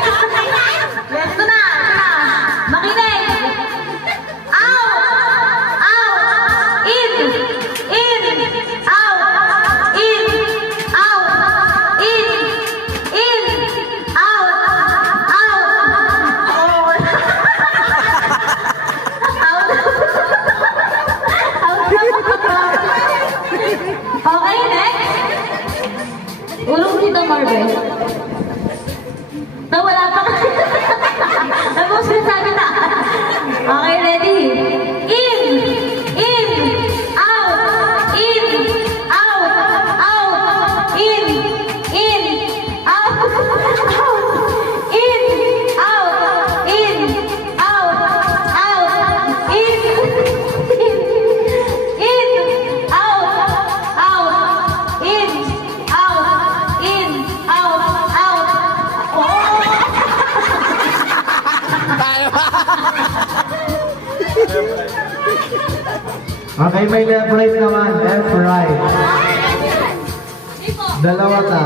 Ito na. Makinig. Out. Out. In. In. Out. In. Out. In. In. Out. Out. Okay, next. Ulong dito, Marvel. Nawala pa kasi. Tapos sinasabi na. Okay, ready? In! In! Out! In! Out! Out! In! In! Out! Out! In! Out! In! Out! Out! In! In! In! Out! Out! In! Out! In! Out! Out! Oh! Okay, may left right naman. Left right. Dalawa ta.